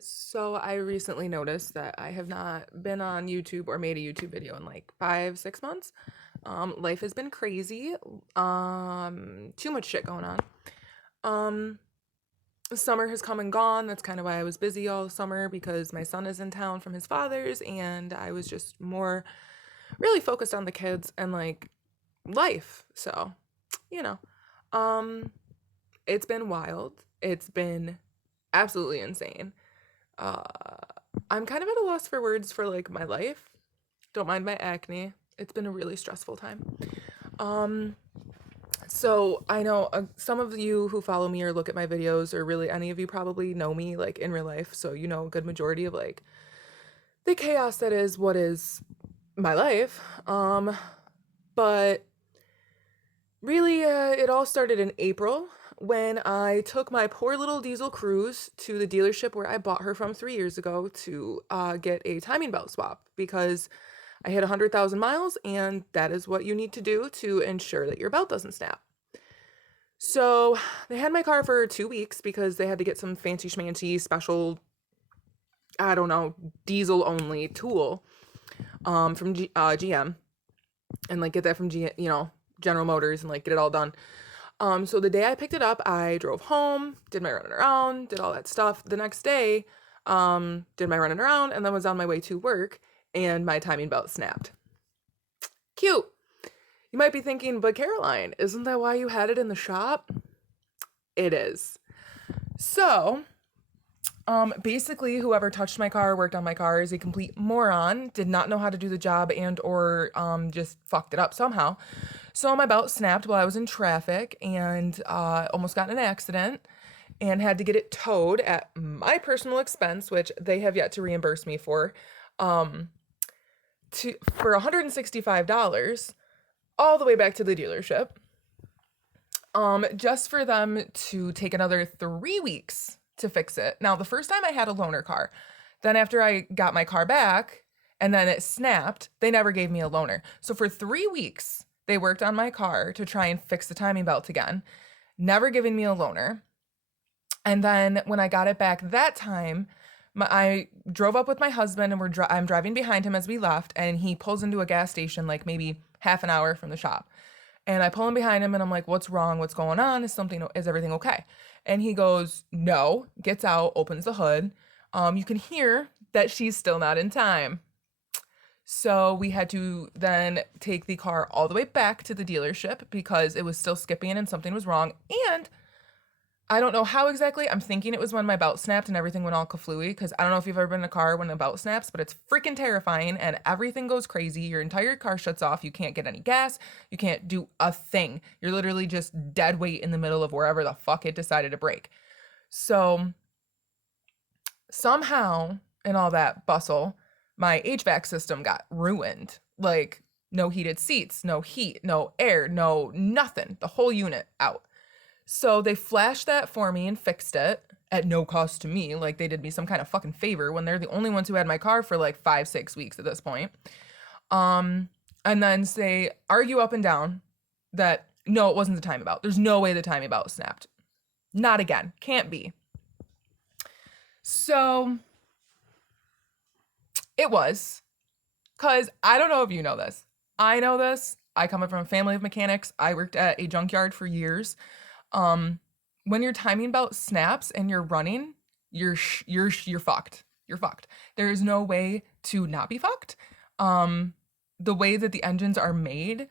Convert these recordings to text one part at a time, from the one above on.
So I recently noticed that I have not been on YouTube or made a YouTube video in like 5, 6 months. Life has been crazy. Too much shit going on. Um, Summer has come and gone. That's kind of why I was busy all summer because my son is in town from his father's, and I was just more really focused on the kids and like life. So, you know, um, it's been wild. It's been absolutely insane. Uh, I'm kind of at a loss for words for like my life. Don't mind my acne. It's been a really stressful time. Um, so I know some of you who follow me or look at my videos, or really any of you probably know me like in real life. So you know a good majority of like the chaos that is what is my life. But really, it all started in April when I took my poor little diesel cruise to the dealership where I bought her from 3 years ago to get a timing belt swap because I hit 100,000 miles, and that is what you need to do to ensure that your belt doesn't snap. So they had my car for 2 weeks because they had to get some fancy schmancy special, I don't know, diesel only tool from GM, and like get that from General Motors, and like get it all done. So the day I picked it up, I drove home, did my running around, did all that stuff. The next day, did my running around, and then was on my way to work, and my timing belt snapped. Cute. You might be thinking, but Caroline, isn't that why you had it in the shop? It is. So, basically, whoever touched my car, worked on my car, is a complete moron, did not know how to do the job, and or just fucked it up somehow. So my belt snapped while I was in traffic, and almost got in an accident, and had to get it towed at my personal expense, which they have yet to reimburse me for $165 all the way back to the dealership, just for them to take another 3 weeks to fix it. Now, the first time I had a loaner car, then after I got my car back and then it snapped, they never gave me a loaner. So for 3 weeks, they worked on my car to try and fix the timing belt again, never giving me a loaner. And then when I got it back that time, I drove up with my husband, and I'm driving behind him as we left, and he pulls into a gas station like maybe half an hour from the shop. And I pull in behind him, and I'm like, "What's wrong? What's going on? Is everything okay?" And he goes, "No," gets out, opens the hood. You can hear that she's still not in time. So we had to then take the car all the way back to the dealership because it was still skipping and something was wrong. And I don't know how exactly. I'm thinking it was when my belt snapped and everything went all kaflooey, because I don't know if you've ever been in a car when a belt snaps, but it's freaking terrifying and everything goes crazy. Your entire car shuts off. You can't get any gas. You can't do a thing. You're literally just dead weight in the middle of wherever the fuck it decided to break. So somehow in all that bustle, my HVAC system got ruined. Like, no heated seats, no heat, no air, no nothing. The whole unit out. So they flashed that for me and fixed it at no cost to me. Like they did me some kind of fucking favor when they're the only ones who had my car for like 5, 6 weeks at this point. And then they argue up and down that no, it wasn't the timing belt. There's no way the timing belt snapped. Not again. Can't be. So it was, because I don't know if you know this. I know this. I come from a family of mechanics. I worked at a junkyard for years. When your timing belt snaps and you're running, you're fucked. You're fucked. There is no way to not be fucked. The way that the engines are made,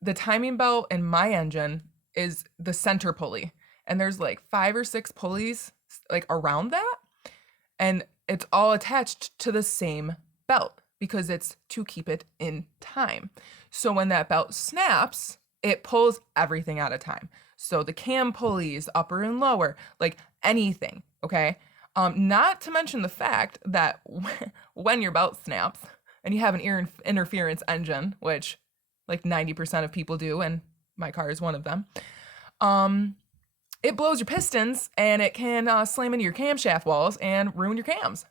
the timing belt in my engine is the center pulley, and there's like 5 or 6 pulleys like around that, and it's all attached to the same belt because it's to keep it in time. So when that belt snaps, it pulls everything out of time. So the cam pulleys, upper and lower, like anything, okay? Not to mention the fact that when your belt snaps and you have an ear interference engine, which like 90% of people do, and my car is one of them, it blows your pistons and it can slam into your camshaft walls and ruin your cams.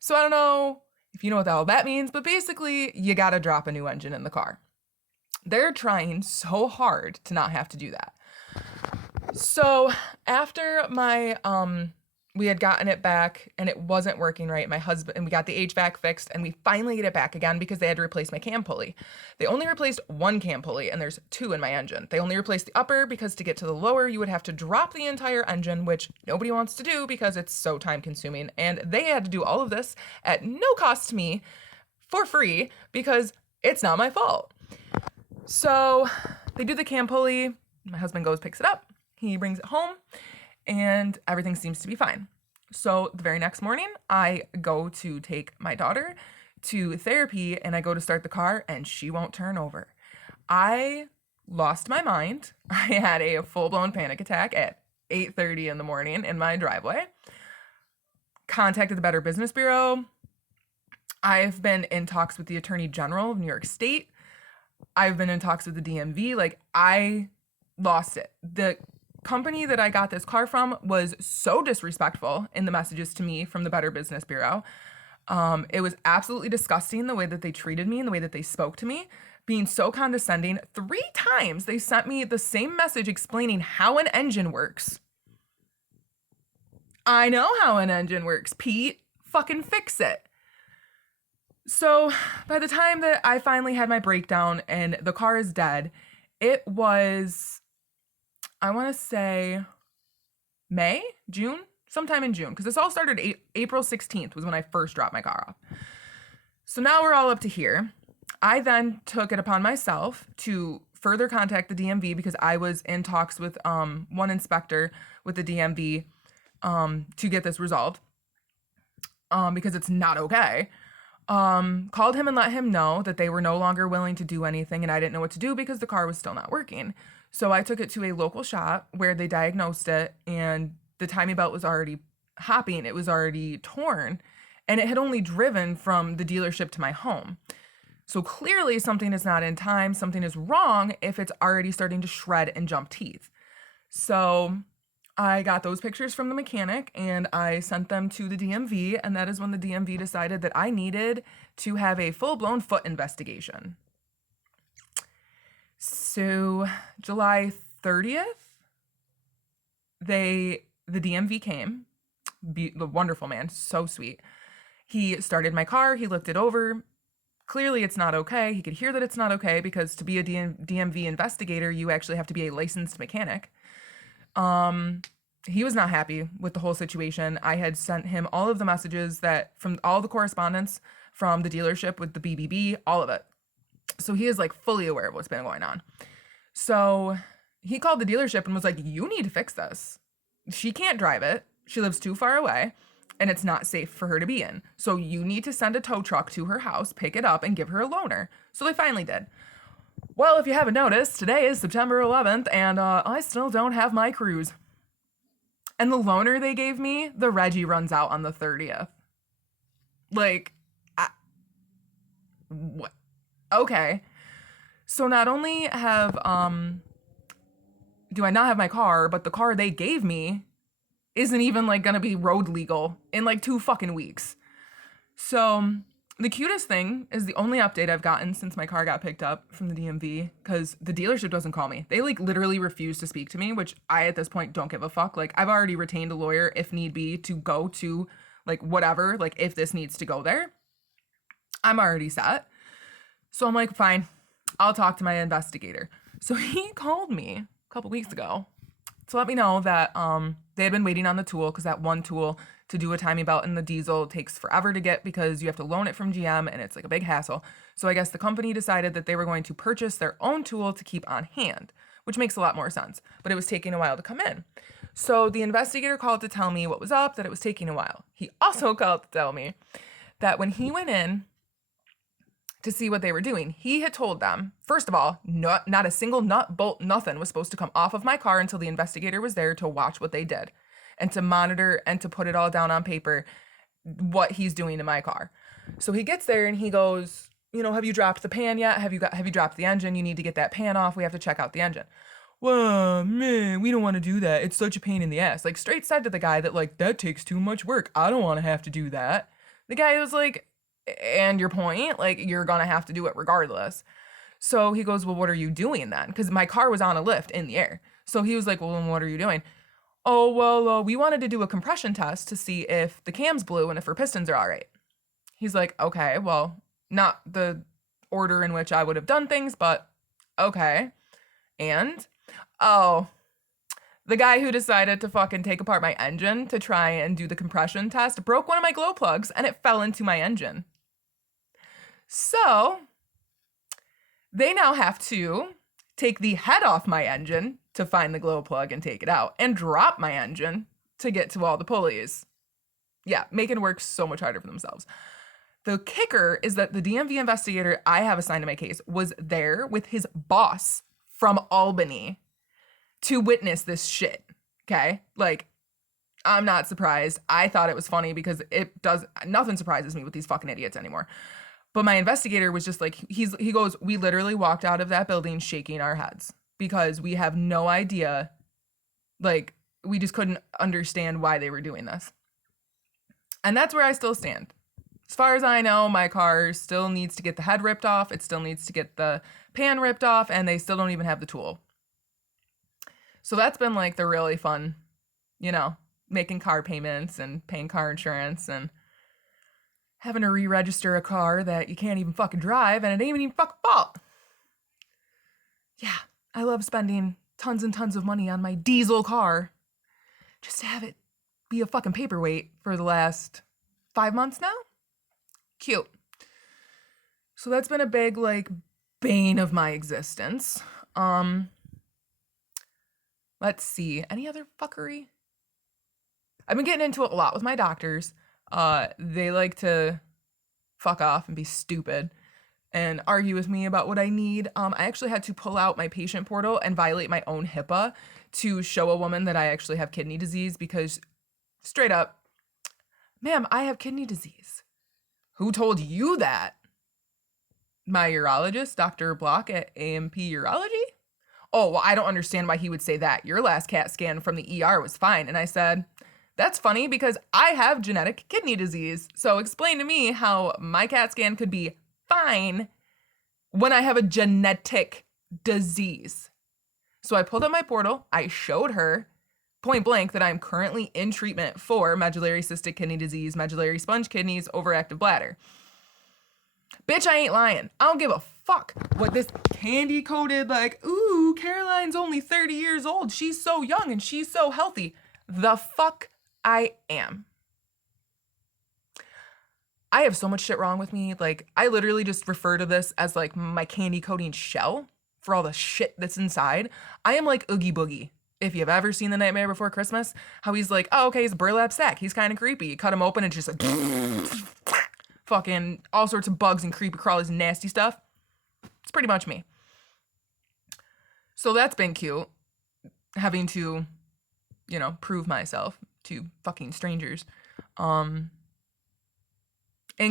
So I don't know if you know what the hell that means, but basically you gotta drop a new engine in the car. They're trying so hard to not have to do that. So after my we had gotten it back and it wasn't working right. My husband, and we got the HVAC fixed and we finally get it back again because they had to replace my cam pulley. They only replaced one cam pulley and there's two in my engine. They only replaced the upper because to get to the lower, you would have to drop the entire engine, which nobody wants to do because it's so time consuming. And they had to do all of this at no cost to me for free because it's not my fault. So they do the cam pulley. My husband goes, picks it up. He brings it home and everything seems to be fine. So the very next morning, I go to take my daughter to therapy and I go to start the car and she won't turn over. I lost my mind. I had a full-blown panic attack at 8:30 in the morning in my driveway. Contacted the Better Business Bureau. I've been in talks with the Attorney General of New York State. I've been in talks with the DMV. Like, I lost it. The company that I got this car from was so disrespectful in the messages to me from the Better Business Bureau. It was absolutely disgusting the way that they treated me and the way that they spoke to me, being so condescending. 3 times they sent me the same message explaining how an engine works. I know how an engine works, Pete. Fucking fix it. So by the time that I finally had my breakdown and the car is dead, it was, I want to say May, June, sometime in June, because this all started April 16th was when I first dropped my car off. So now we're all up to here. I then took it upon myself to further contact the DMV because I was in talks with one inspector with the DMV to get this resolved because it's not okay. Called him and let him know that they were no longer willing to do anything and I didn't know what to do because the car was still not working. So I took it to a local shop where they diagnosed it and the timing belt was already hopping. It was already torn and it had only driven from the dealership to my home. So clearly something is not in time. Something is wrong if it's already starting to shred and jump teeth. So I got those pictures from the mechanic and I sent them to the DMV, and that is when the DMV decided that I needed to have a full-blown foot investigation. So July 30th, the DMV came, the wonderful man, so sweet. He started my car, he looked it over. Clearly it's not okay. He could hear that it's not okay because to be a DMV investigator, you actually have to be a licensed mechanic. He was not happy with the whole situation. I had sent him all of the messages that from all the correspondence from the dealership with the BBB, all of it. So he is like fully aware of what's been going on. So he called the dealership and was like, you need to fix this. She can't drive it. She lives too far away and it's not safe for her to be in. So you need to send a tow truck to her house, pick it up and give her a loaner. So they finally did. Well, if you haven't noticed, today is September 11th, and I still don't have my cruise. And the loaner they gave me, the Reggie runs out on the 30th. Like, what? Okay. So not only have, do I not have my car, but the car they gave me isn't even, like, gonna be road legal in, like, 2 fucking weeks. So the cutest thing is the only update I've gotten since my car got picked up from the DMV, because the dealership doesn't call me. They like literally refuse to speak to me, which I at this point don't give a fuck. Like, I've already retained a lawyer if need be to go to like whatever, like if this needs to go there. I'm already set. So I'm like, fine, I'll talk to my investigator. So he called me a couple weeks ago to let me know that they had been waiting on the tool because that one tool to do a timing belt in the diesel takes forever to get because you have to loan it from GM and it's like a big hassle. So I guess the company decided that they were going to purchase their own tool to keep on hand, which makes a lot more sense, but it was taking a while to come in. So the investigator called to tell me what was up, that it was taking a while. He also called to tell me that when he went in to see what they were doing, he had told them, first of all, not a single nut, bolt, nothing was supposed to come off of my car until the investigator was there to watch what they did and to monitor and to put it all down on paper, what he's doing to my car. So he gets there and he goes, you know, have you dropped the pan yet? Have you dropped the engine? You need to get that pan off. We have to check out the engine. Well, man, we don't want to do that. It's such a pain in the ass. Like, straight said to the guy that, like, that takes too much work. I don't want to have to do that. The guy was like, and your point? Like, you're going to have to do it regardless. So he goes, well, what are you doing then? Because my car was on a lift in the air. So he was like, well, then what are you doing? oh, well, we wanted to do a compression test to see if the cams blew and if her pistons are all right. He's like, okay, well, not the order in which I would have done things, but okay. And, oh, the guy who decided to fucking take apart my engine to try and do the compression test broke one of my glow plugs and it fell into my engine. So, they now have to take the head off my engine to find the glow plug and take it out, and drop my engine to get to all the pulleys. Yeah, making work so much harder for themselves. The kicker is that the DMV investigator I have assigned to my case was there with his boss from Albany to witness this shit. Okay? Like, I'm not surprised. I thought it was funny because nothing surprises me with these fucking idiots anymore. But my investigator was just like, he goes, we literally walked out of that building shaking our heads because we have no idea. Like, we just couldn't understand why they were doing this. And that's where I still stand. As far as I know, my car still needs to get the head ripped off. It still needs to get the pan ripped off, and they still don't even have the tool. So that's been like the really fun, making car payments and paying car insurance and having to re-register a car that you can't even fucking drive and it ain't even fucking fault. Yeah, I love spending tons and tons of money on my diesel car just to have it be a fucking paperweight for the last 5 months now. Cute. So that's been a big, bane of my existence. Let's see. Any other fuckery? I've been getting into it a lot with my doctors. They like to fuck off and be stupid and argue with me about what I need. I actually had to pull out my patient portal and violate my own HIPAA to show a woman that I actually have kidney disease because, straight up, ma'am, I have kidney disease. Who told you that? My urologist, Dr. Block at AMP Urology? Oh, well, I don't understand why he would say that. Your last CAT scan from the ER was fine. And I said, that's funny because I have genetic kidney disease. So explain to me how my CAT scan could be fine when I have a genetic disease. So I pulled up my portal. I showed her point blank that I'm currently in treatment for medullary cystic kidney disease, medullary sponge kidneys, overactive bladder. Bitch, I ain't lying. I don't give a fuck what this candy coated, ooh, Caroline's only 30 years old. She's so young and she's so healthy. The fuck I am. I have so much shit wrong with me. I literally just refer to this as my candy coating shell for all the shit that's inside. I am like Oogie Boogie. If you've ever seen The Nightmare Before Christmas, how he's like, oh, okay, he's a burlap sack. He's kind of creepy. You cut him open and just fucking all sorts of bugs and creepy crawlies and nasty stuff. It's pretty much me. So that's been cute. Having to, prove myself to fucking strangers. And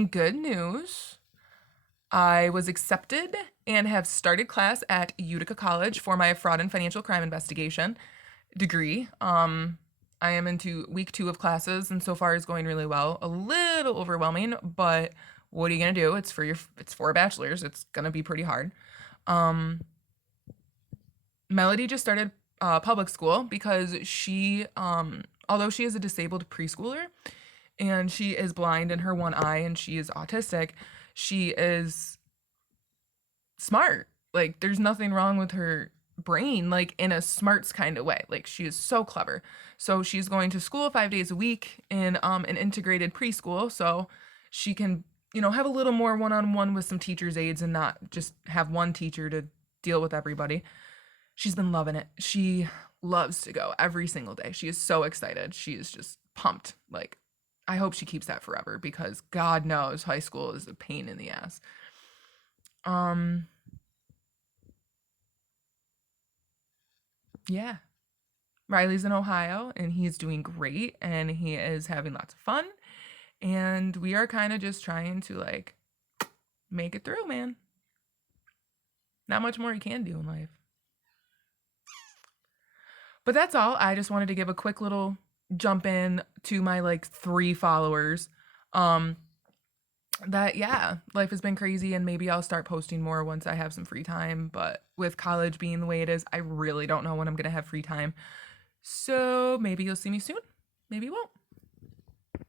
good news, I was accepted and have started class at Utica College for my fraud and financial crime investigation degree. I am into week 2 of classes, and so far is going really well. A little overwhelming, but what are you gonna do? It's for a bachelor's. It's gonna be pretty hard. Melody just started public school because she, although she is a disabled preschooler, and she is blind in her one eye, and she is autistic, she is smart. There's nothing wrong with her brain, in a smarts kind of way. She is so clever. So she's going to school 5 days a week in an integrated preschool, so she can, have a little more one-on-one with some teachers' aides and not just have one teacher to deal with everybody. She's been loving it. She loves to go every single day. She is so excited. She is just pumped. I hope she keeps that forever because God knows high school is a pain in the ass. Yeah. Riley's in Ohio and he's doing great and he is having lots of fun. And we are kind of just trying to make it through, man. Not much more you can do in life. But that's all. I just wanted to give a quick little jump in to my 3 followers. That, yeah, life has been crazy and maybe I'll start posting more once I have some free time. But with college being the way it is, I really don't know when I'm going to have free time. So maybe you'll see me soon. Maybe you won't.